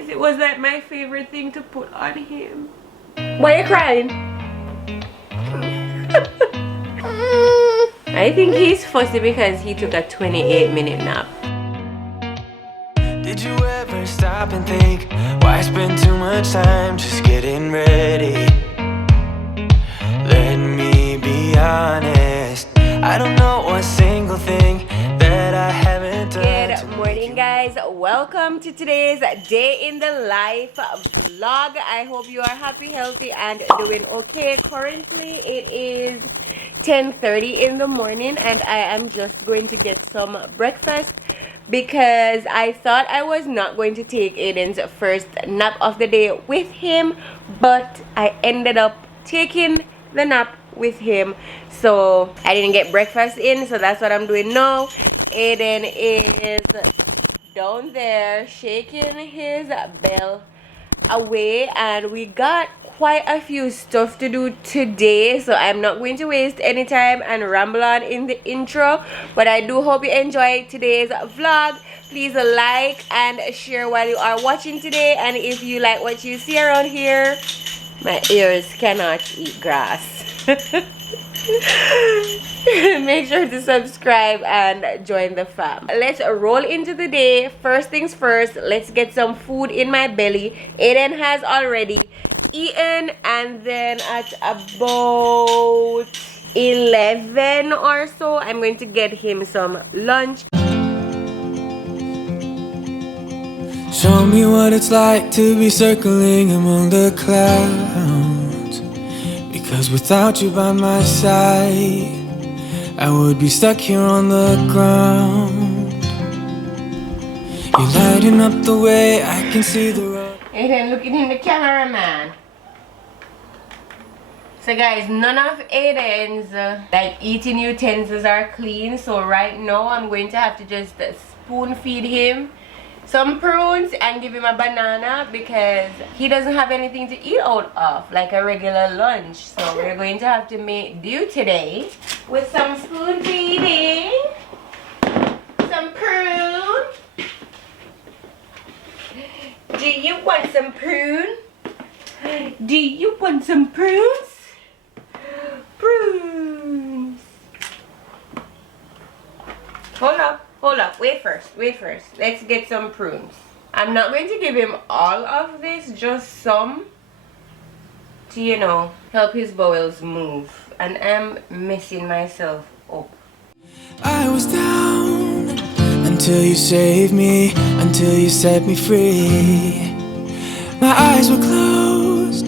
guys. It was like my favorite thing to put on him. Why are you crying? I think he's fussy because he took a 28-minute nap. Did you ever stop and think, why spend too much time just getting ready? Let me be honest, I don't know a single thing that I haven't done. Good morning, guys. Welcome to today's day in the life vlog. I hope you are happy, healthy, and doing okay. Currently it is 10:30 in the morning and I am just going to get some breakfast because I thought I was not going to take Aiden's first nap of the day with him, but I ended up taking the nap with him, so I didn't get breakfast in, so that's what I'm doing now. Aiden is down there shaking his bell away, and we got quite a few stuff to do today, so I'm not going to waste any time and ramble on in the intro, but I do hope you enjoy today's vlog. Please like and share while you are watching today, and if you like what you see around here, my ears cannot eat grass. Make sure to subscribe and join the fam. Let's roll into the day. First things first, let's get some food in my belly. Aiden has already eaten, and then at about 11 or so, I'm going to get him some lunch. Show me what it's like to be circling among the clouds, because without you by my side, I would be stuck here on the ground. You're lighting up the way, I can see the road. Aiden looking in the camera, man. So guys, none of Aiden's like eating utensils are clean, so right now I'm going to have to just spoon feed him some prunes and give him a banana because he doesn't have anything to eat out of like a regular lunch. So we're going to have to make do today with some spoon feeding, some prune. Do you want some prune? Do you want some prunes? Prunes. Hold up, wait first. Let's get some prunes. I'm not going to give him all of this, just some to, you know, help his bowels move. And I'm messing myself up. I was down until you saved me, until you set me free. My eyes were closed,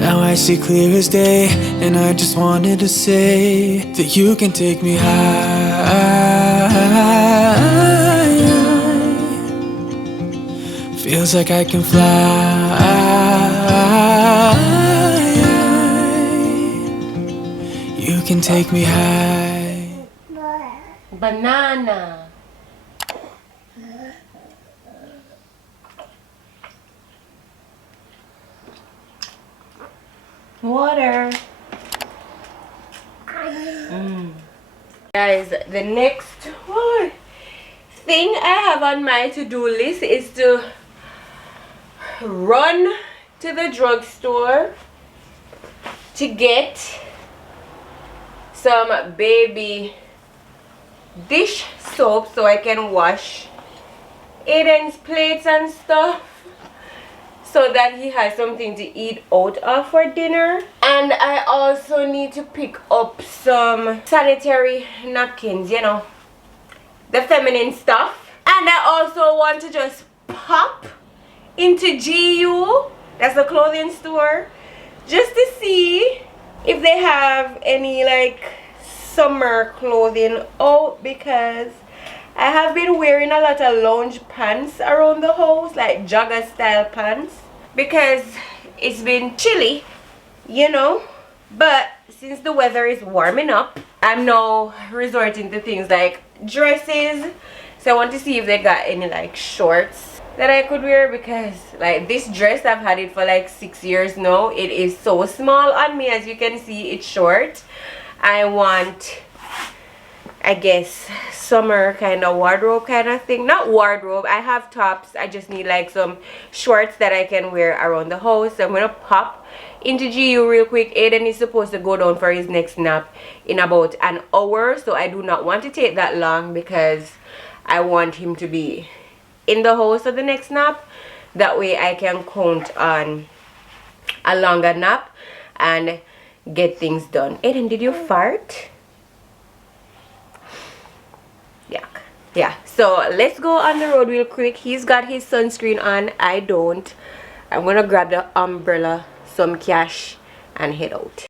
now I see clear as day, and I just wanted to say that you can take me high. Feels like I can fly. You can take me high. Banana. Water. Guys, the next thing I have on my to-do list is to run to the drugstore to get some baby dish soap so I can wash Aiden's plates and stuff, so that he has something to eat out of for dinner. And I also need to pick up some sanitary napkins, you know, the feminine stuff. And I also want to just pop into GU, that's the clothing store, just to see if they have any like summer clothing out, because I have been wearing a lot of lounge pants around the house, like jogger style pants, because it's been chilly, you know. But since the weather is warming up, I'm now resorting to things like dresses. So I want to see if they got any like shorts that I could wear, because like this dress, I've had it for like 6 years now. It is so small on me, as you can see, it's short. I want I guess summer kind of wardrobe kind of thing. Not wardrobe, I have tops. I just need like some shorts that I can wear around the house. So I'm gonna pop into GU real quick. Aiden is supposed to go down for his next nap in about an hour, so I do not want to take that long because I want him to be in the house for the next nap. That way I can count on a longer nap and get things done. Aiden, did you fart? Yuck. Yeah, so let's go on the road real quick. He's got his sunscreen on, I don't. I'm gonna grab the umbrella, some cash, and head out.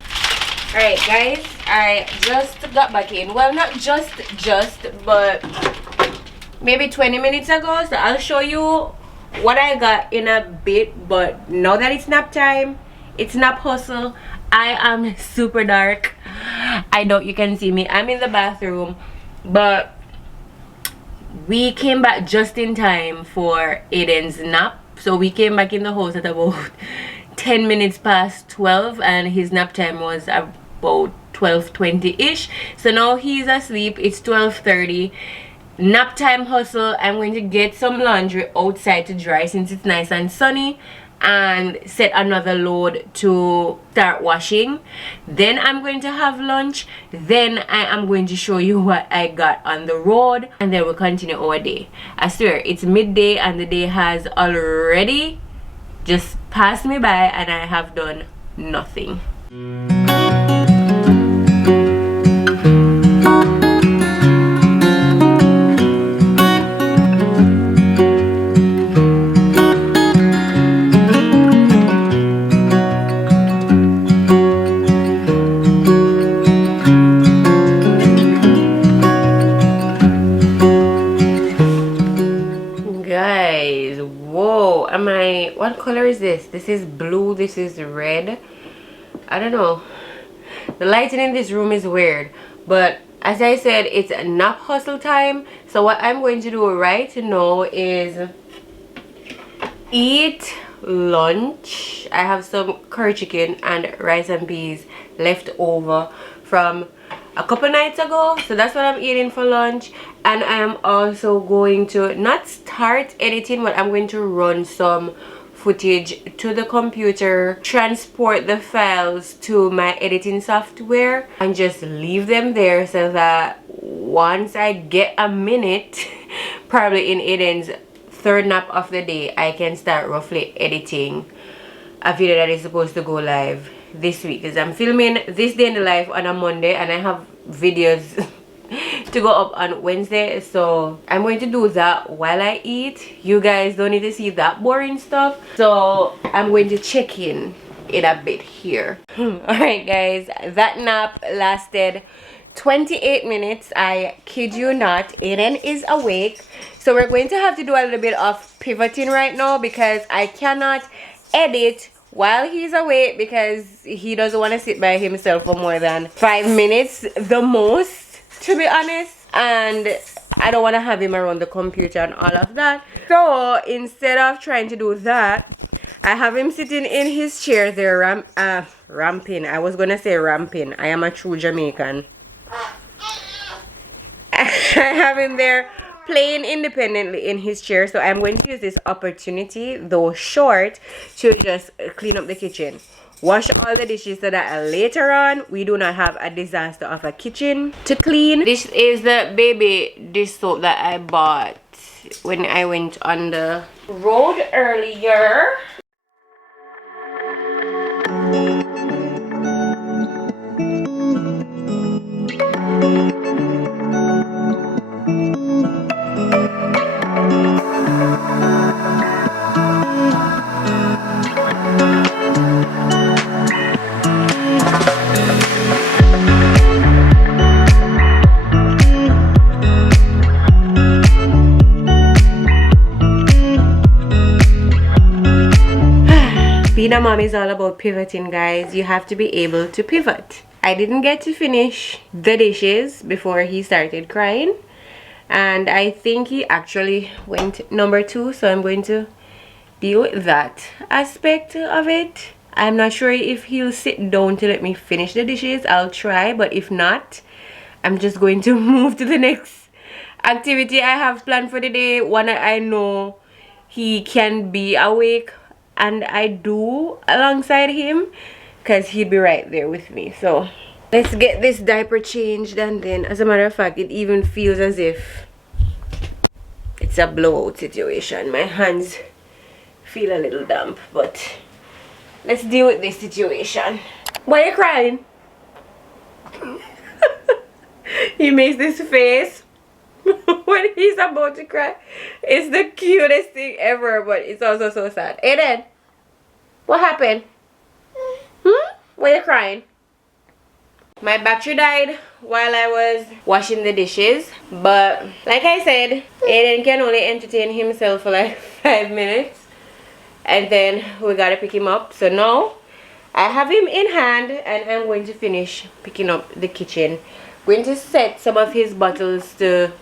Alright guys, I just got back in. Well, not just, but maybe 20 minutes ago. So I'll show you what I got in a bit. But now that it's nap time, it's nap hustle, I am super dark. I doubt you can see me. I'm in the bathroom, but we came back just in time for Aiden's nap. So we came back in the house at about 10 minutes past 12, and his nap time was about 12:20-ish. So now he's asleep. It's 12:30. Nap time hustle. I'm going to get some laundry outside to dry since it's nice and sunny, and set another load to start washing. Then I'm going to have lunch. Then I am going to show you what I got on the road, and then we'll continue our day. I swear it's midday and the day has already just passed me by and I have done nothing. Guys, whoa, what color is this? This is blue, this is red. I don't know, the lighting in this room is weird, but as I said, it's nap hustle time. So what I'm going to do right now is eat lunch. I have some curry chicken and rice and peas left over from a couple nights ago, so that's what I'm eating for lunch. And I am also going to not start editing, but I'm going to run some footage to the computer, transport the files to my editing software, and just leave them there so that once I get a minute, probably in Aiden's third nap of the day, I can start roughly editing a video that is supposed to go live this week, because I'm filming this day in the life on a Monday and I have videos to go up on Wednesday. So I'm going to do that while I eat. You guys don't need to see that boring stuff, so I'm going to check in a bit here. Alright guys, that nap lasted 28 minutes. I kid you not. Aiden is awake, so we're going to have to do a little bit of pivoting right now because I cannot edit while he's awake because he doesn't want to sit by himself for more than 5 minutes the most, to be honest, and I don't want to have him around the computer and all of that. So instead of trying to do that, I have him sitting in his chair there ramping. I was gonna say ramping. I am a true Jamaican. I have him there playing independently in his chair. So I'm going to use this opportunity, though short, to just clean up the kitchen, wash all the dishes, so that later on we do not have a disaster of a kitchen to clean. This is the baby dish soap that I bought when I went on the road earlier. Being a mom is all about pivoting, guys. You have to be able to pivot. I didn't get to finish the dishes before he started crying, and I think he actually went number 2, so I'm going to deal with that aspect of it. I'm not sure if he'll sit down to let me finish the dishes. I'll try, but if not, I'm just going to move to the next activity I have planned for the day. One that I know he can be awake and I do alongside him, because he'd be right there with me. So let's get this diaper changed, and then as a matter of fact, it even feels as if it's a blowout situation. My hands feel a little damp, but let's deal with this situation. Why are you crying? He makes this face when he's about to cry. It's the cutest thing ever, but it's also so sad. Aiden, what happened? Why are you crying? My battery died while I was washing the dishes, but like I said, Aiden can only entertain himself for like 5 minutes, and then we gotta pick him up. So now I have him in hand, and I'm going to finish picking up the kitchen. Going to set some of his bottles to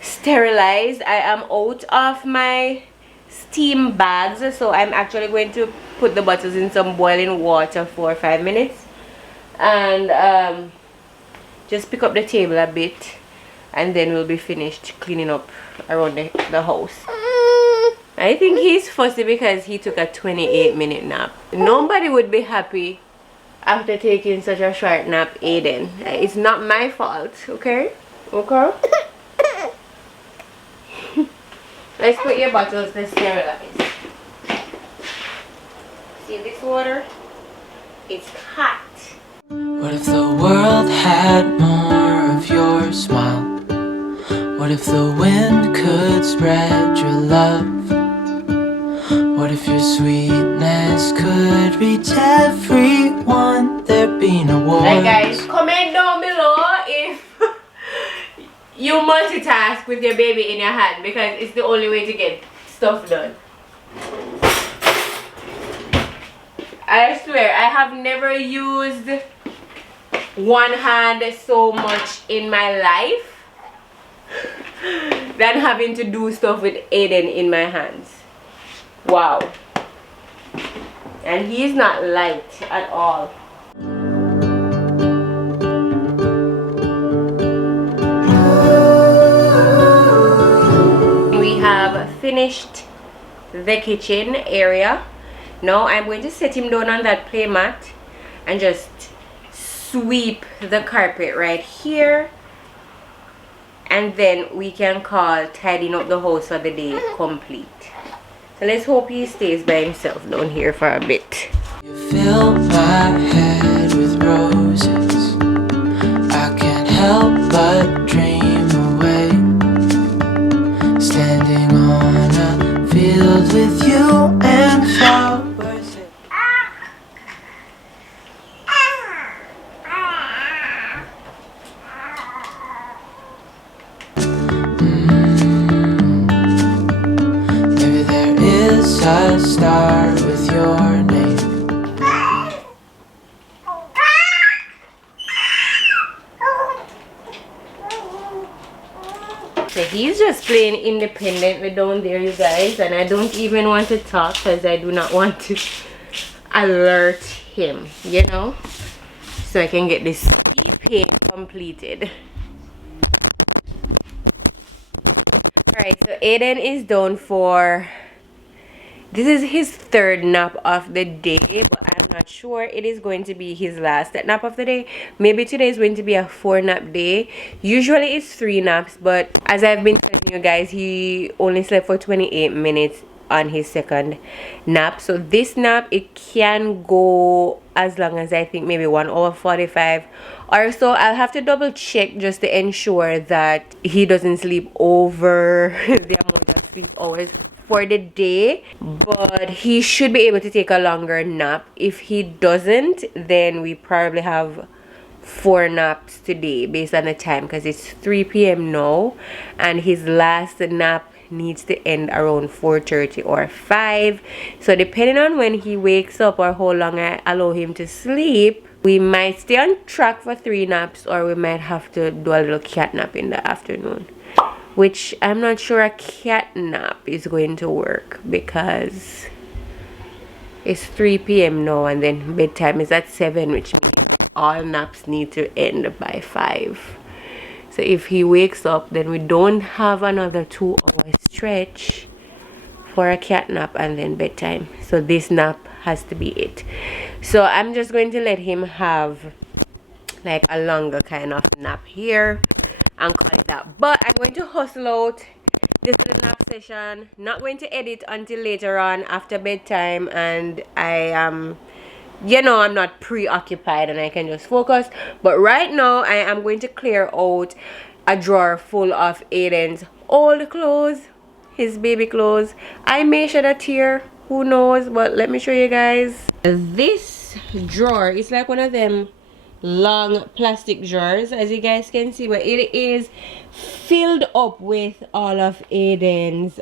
sterilize. I am out of my steam bags, so I'm actually going to put the bottles in some boiling water for 5 minutes, and just pick up the table a bit, and then we'll be finished cleaning up around the house. I think he's fussy because he took a 28-minute nap. Nobody would be happy after taking such a short nap, Aiden. It's not my fault, okay? Okay? Let's put your bottles to sterilize. See this water? It's hot. What if the world had more of your smile? What if the wind could spread your love? What if your sweetness could reach everyone? There'd be no war. Right, guys, comment down below if you multitask with your baby in your hand, because it's the only way to get stuff done. I swear, I have never used one hand so much in my life than having to do stuff with Aiden in my hands. Wow. And he's not light at all. We have finished the kitchen area. Now I'm going to set him down on that play mat and just sweep the carpet right here, and then we can call tidying up the house for the day complete. So let's hope he stays by himself down here for a bit. You fill my head with roses. I can't help but dream away, standing on a field with you and flowers. Maybe there is a star with your name. So he's just playing independently down there, you guys, and I don't even want to talk because I do not want to alert him, you know, so I can get this sweeping completed. Alright, so Aiden is done for, this is his third nap of the day, but I'm not sure it is going to be his last nap of the day. Maybe today is going to be a 4-nap day. Usually it's 3 naps, but as I've been telling you guys, he only slept for 28 minutes on his second nap. So this nap, it can go as long as I think maybe 1 hour 45 or so. I'll have to double check just to ensure that he doesn't sleep over the amount of sleep hours for the day, but he should be able to take a longer nap. If he doesn't, then we probably have 4 naps today based on the time, because it's 3 p.m. now and his last nap needs to end around 4:30 or 5. So depending on when he wakes up or how long I allow him to sleep, we might stay on track for 3 naps, or we might have to do a little cat nap in the afternoon, which I'm not sure a cat nap is going to work because it's 3 p.m. now and then bedtime is at 7, which means all naps need to end by 5. So if he wakes up, then we don't have another 2-hour stretch for a cat nap and then bedtime. So this nap has to be it. So I'm just going to let him have like a longer kind of nap here and call it that. But I'm going to hustle out this little nap session. Not going to edit until later on after bedtime, and I am I'm not preoccupied and I can just focus. But right now I am going to clear out a drawer full of Aiden's old clothes, his baby clothes. I may shed a tear, who knows, but let me show you guys. This drawer is like one of them long plastic drawers, as you guys can see, but it is filled up with all of Aiden's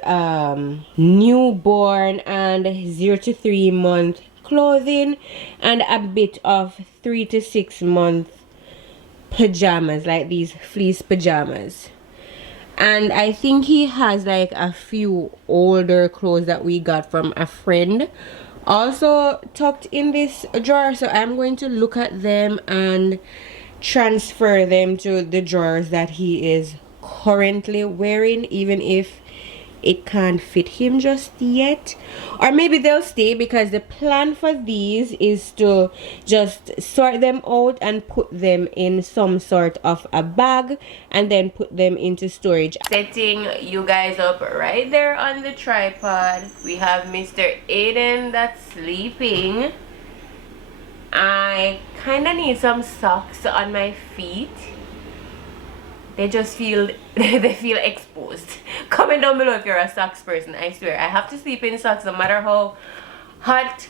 newborn and 0 to 3 month clothing and a bit of 3 to 6 month pajamas, like these fleece pajamas. And I think he has like a few older clothes that we got from a friend also tucked in this drawer. So I'm going to look at them and transfer them to the drawers that he is currently wearing, even if it can't fit him just yet. Or maybe they'll stay, because the plan for these is to just sort them out and put them in some sort of a bag and then put them into storage. Setting you guys up right there on the tripod, we have Mr. Aiden that's sleeping. I kind of need some socks on my feet. They just feel exposed. Comment down below if you're a socks person. I swear I have to sleep in socks no matter how hot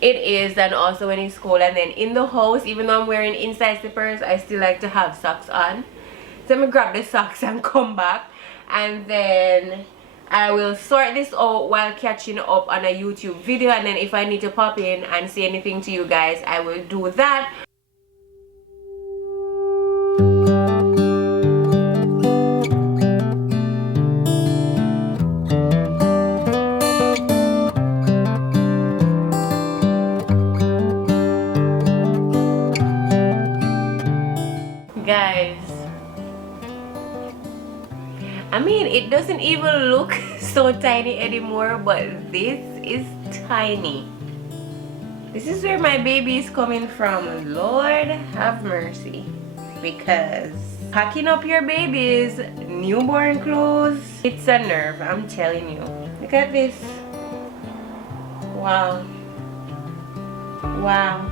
it is, and also when it's cold. And then in the house, even though I'm wearing inside slippers, I still like to have socks on. So I'm gonna grab the socks and come back, and then I will sort this out while catching up on a YouTube video. And then if I need to pop in and say anything to you guys, I will do that. Guys, I mean, it doesn't even look so tiny anymore, but this is tiny. This is where my baby is coming from. Lord have mercy. Because packing up your baby's newborn clothes, it's a nerve, I'm telling you. Look at this. Wow. Wow.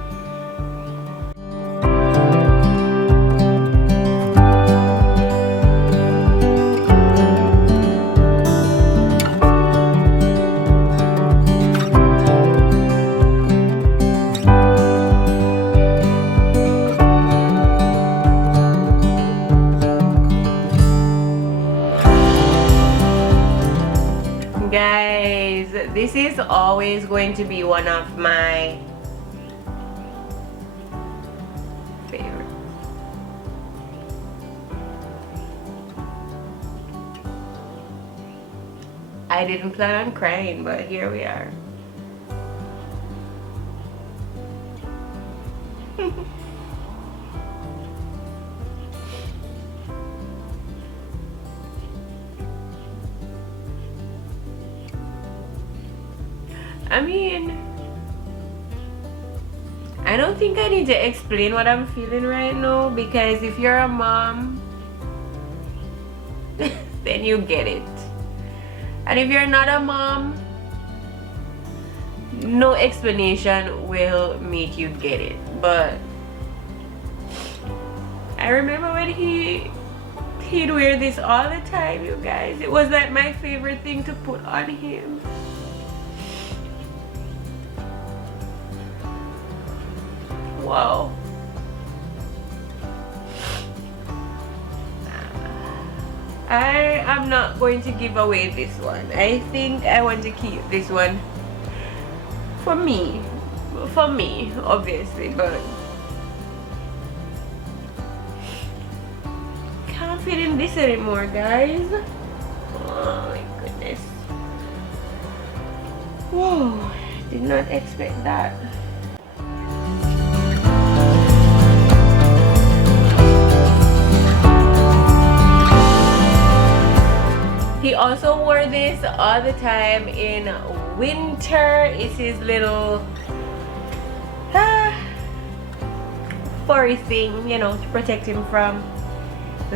Guys, this is always going to be one of my favorites. I didn't plan on crying, but here we are. I mean, I don't think I need to explain what I'm feeling right now, because if you're a mom, then you get it. And if you're not a mom, no explanation will make you get it. But I remember when he'd wear this all the time, you guys. It was like my favorite thing to put on him. Wow. I am not going to give away this one. I think I want to keep this one for me. For me, obviously, but can't fit in this anymore, guys. Oh my goodness. Whoa, did not expect that. He also wore this all the time in winter. It's his little furry thing, you know, to protect him from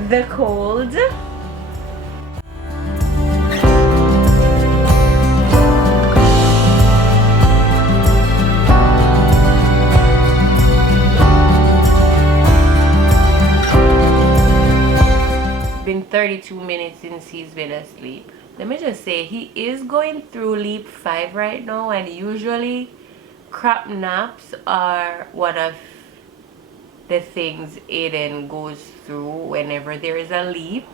the cold. Been 32 minutes since he's been asleep. Let me just say, he is going through leap 5 right now, and usually crap naps are one of the things Aiden goes through whenever there is a leap.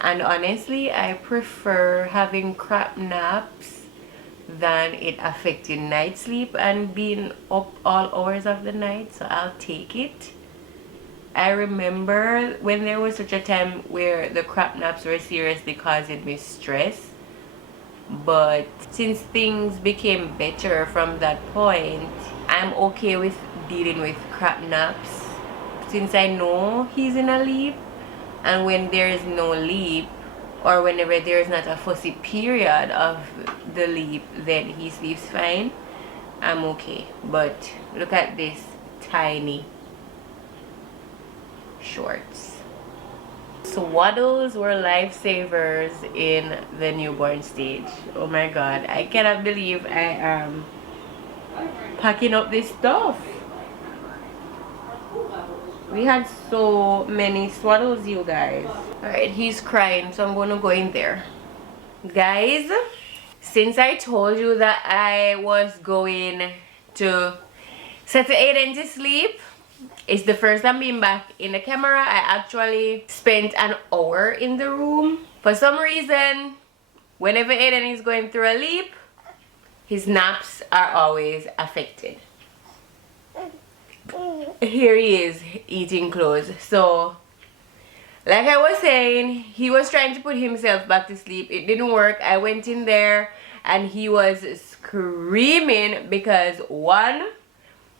And honestly, I prefer having crap naps than it affecting night sleep and being up all hours of the night, so I'll take it. I remember when there was such a time where the crap naps were seriously causing me stress, but since things became better from that point, I'm okay with dealing with crap naps since I know he's in a leap. And when there is no leap, or whenever there is not a fussy period of the leap, then he sleeps fine. I'm okay. But look at this tiny shorts. Swaddles were lifesavers in the newborn stage. Oh my god, I cannot believe I am packing up this stuff. We had so many swaddles, you guys. Alright, he's crying, so I'm gonna go in there. Guys, since I told you that I was going to settle Aiden to sleep, it's the first time being back in the camera. I actually spent an hour in the room. For some reason, whenever Aiden is going through a leap, his naps are always affected. Here he is eating clothes. So, like I was saying, he was trying to put himself back to sleep. It didn't work. I went in there and he was screaming because one,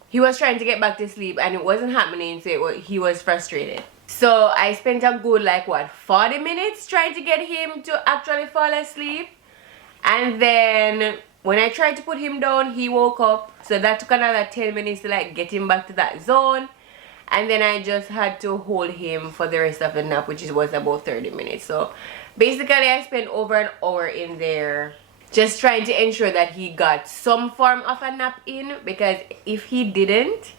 he was trying to get back to sleep and it wasn't happening, so he was frustrated. So I spent a good 40 minutes trying to get him to actually fall asleep. And then when I tried to put him down, he woke up. So that took another 10 minutes to get him back to that zone. And then I just had to hold him for the rest of the nap, which was about 30 minutes. So basically I spent over an hour in there just trying to ensure that he got some form of a nap in, because if he didn't,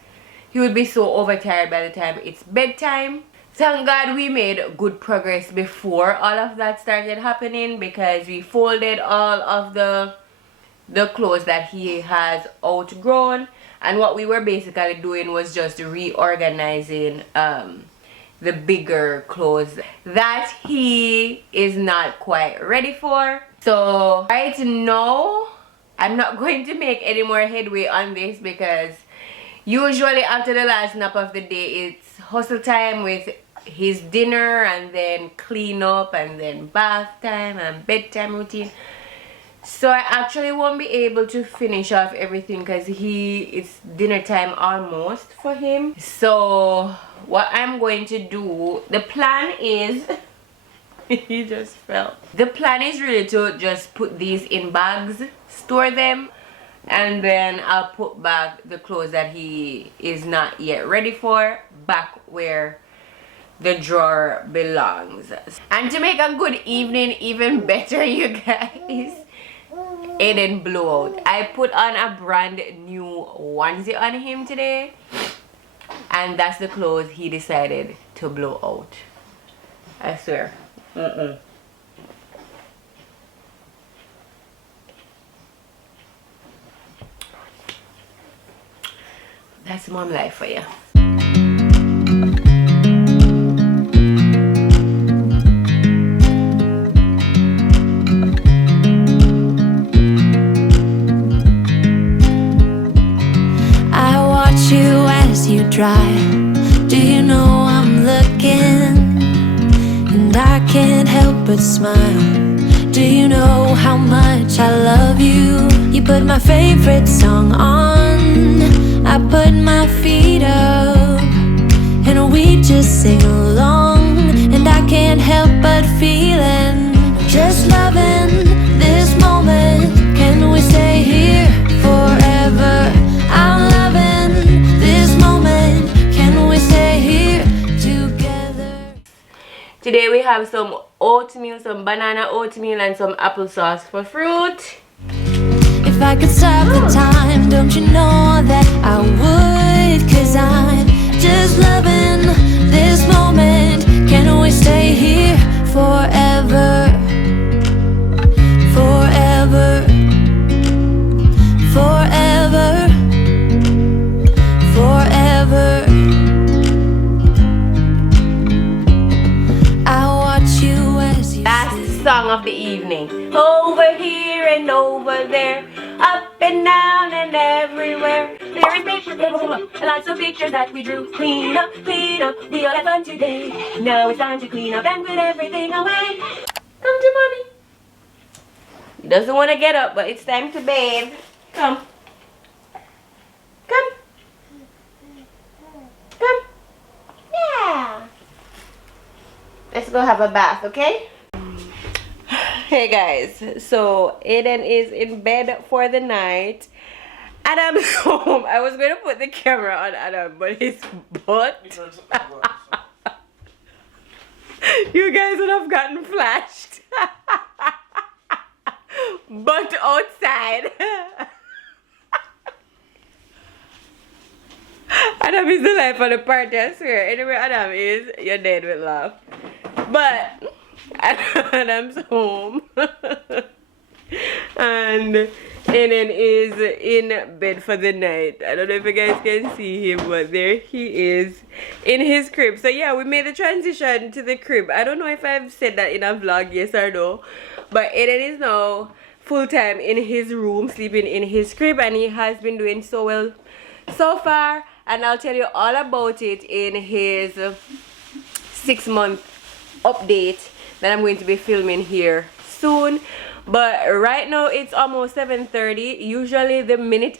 he would be so overtired by the time it's bedtime. Thank God we made good progress before all of that started happening, because we folded all of the clothes that he has outgrown, and what we were basically doing was just reorganizing the bigger clothes that he is not quite ready for. So right now I'm not going to make any more headway on this, because usually after the last nap of the day it's hustle time with his dinner and then clean up and then bath time and bedtime routine. So I actually won't be able to finish off everything because it's dinner time almost for him. So what I'm going to do, the plan is he just fell. The plan is really to just put these in bags, store them, and then I'll put back the clothes that he is not yet ready for back where the drawer belongs. And to make a good evening even better, you guys, Aiden blew out. I put on a brand new onesie on him today, and that's the clothes he decided to blow out. I swear. That's mom life for you. You drive. Do you know I'm looking? And I can't help but smile. Do you know how much I love you? You put my favorite song on, I put my feet up, and we just sing along. And I can't help but feeling just loving this moment. Can we stay here forever? I'm loving this moment. Can we stay here together? Today we have some oatmeal, some banana oatmeal and some applesauce for fruit. If I could stop the time, don't you know that I would? 'Cause I'm just loving this moment. Can we stay here forever? Forever. Forever. Forever. I watch you as you That's the song of the evening. Over here and over there, up and down and everywhere. There is pictures, lots of pictures that we drew. Clean up, we all have fun today. Now it's time to clean up and put everything away. Come to mommy. He doesn't want to get up, but it's time to bathe. Come. Come. Come. Yeah. Let's go have a bath, okay? Hey guys, so Aiden is in bed for the night. Adam's home. I was going to put the camera on Adam, but his butt. You guys would have gotten flashed. Butt outside. Adam is the life of the party, I swear. Anyway, Adam is, you're dead with laugh. But Adam's home. And Aiden is in bed for the night. I don't know if you guys can see him, but there he is in his crib. So yeah, we made the transition to the crib. I don't know if I've said that in a vlog, yes or no, but Aiden is now full-time in his room, sleeping in his crib, and he has been doing so well so far, and I'll tell you all about it in his 6-month update that I'm going to be filming here soon. But right now it's almost 7:30. Usually the minute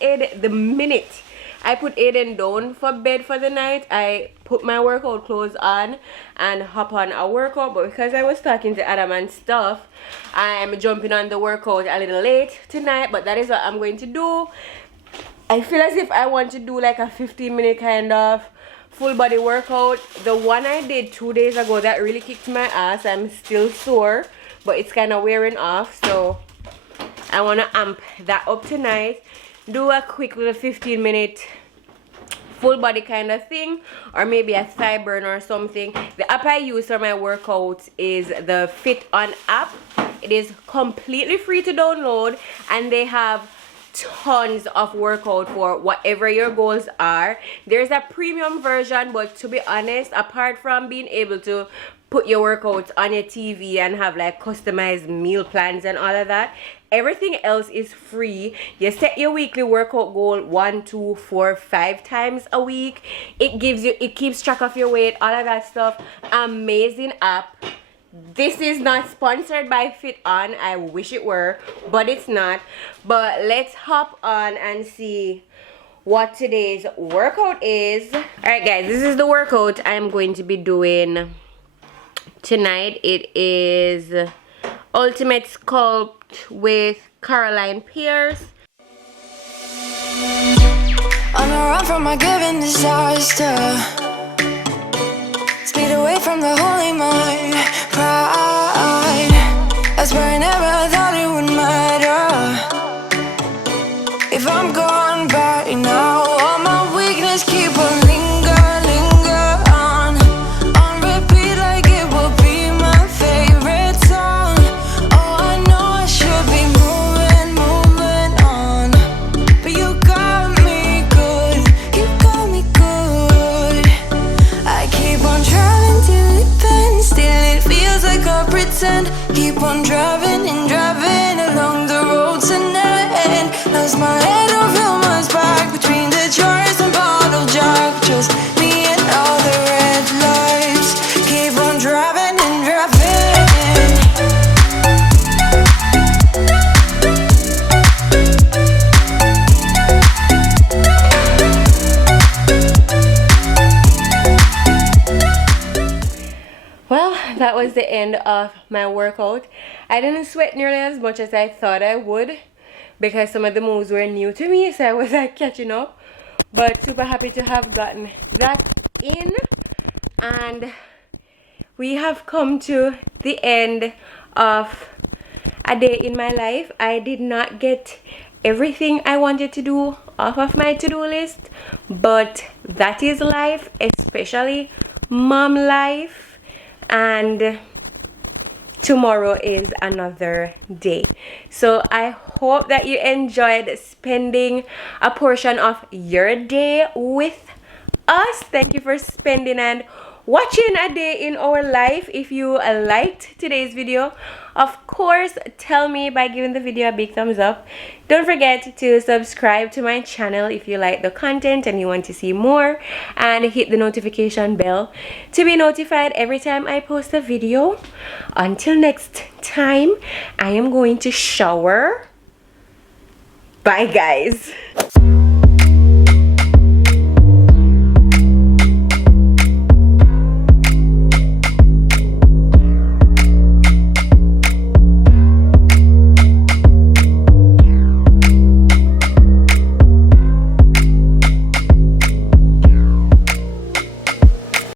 I put Aiden down for bed for the night, I put my workout clothes on and hop on a workout. But because I was talking to Adam and stuff, I'm jumping on the workout a little late tonight, but that is what I'm going to do. I feel as if I want to do like a 15-minute kind of full body workout. The one I did 2 days ago, that really kicked my ass. I'm still sore, but it's kind of wearing off, so I want to amp that up tonight. Do a quick little 15-minute full body kind of thing, or maybe a thigh burn or something. The app I use for my workouts is the Fit On app. It is completely free to download, and they have tons of workout for whatever your goals are. There's a premium version, but to be honest, apart from being able to put your workouts on your TV and have like customized meal plans and all of that, everything else is free. You set your weekly workout goal 1, 2, 4, 5 times a week. It keeps track of your weight, all of that stuff. Amazing app. This is not sponsored by Fit On. I wish it were, but it's not. But let's hop on and see what today's workout is. Alright guys, this is the workout I'm going to be doing tonight. It is Ultimate Sculpt with Caroline Pierce. On a run from my given disaster, speed away from the holy mind, pride. I swear I never thought it would matter if I'm gone by now. All my weakness keep on linger on repeat like it will be my favorite song. Oh, I know I should be moving on, but you got me good, you got me good. I keep on driving till it bends, still it feels like I pretend. Keep on driving and driving along the road tonight. Lost my head, don't feel my spark between the jars and bottle jack. Just me and all the red lights. Keep on driving and driving. Well, that was the end of my workout. I didn't sweat nearly as much as I thought I would because some of the moves were new to me, so I was like catching up. But super happy to have gotten that in, and we have come to the end of a day in my life. I did not get everything I wanted to do off of my to-do list, but that is life, especially mom life, and tomorrow is another day. So I hope that you enjoyed spending a portion of your day with us. Thank you for spending and watching a day in our life. If you liked today's video, of course tell me by giving the video a big thumbs up. Don't forget to subscribe to my channel if you like the content and you want to see more, and hit the notification bell to be notified every time I post a video. Until next time, I am going to shower. Bye guys.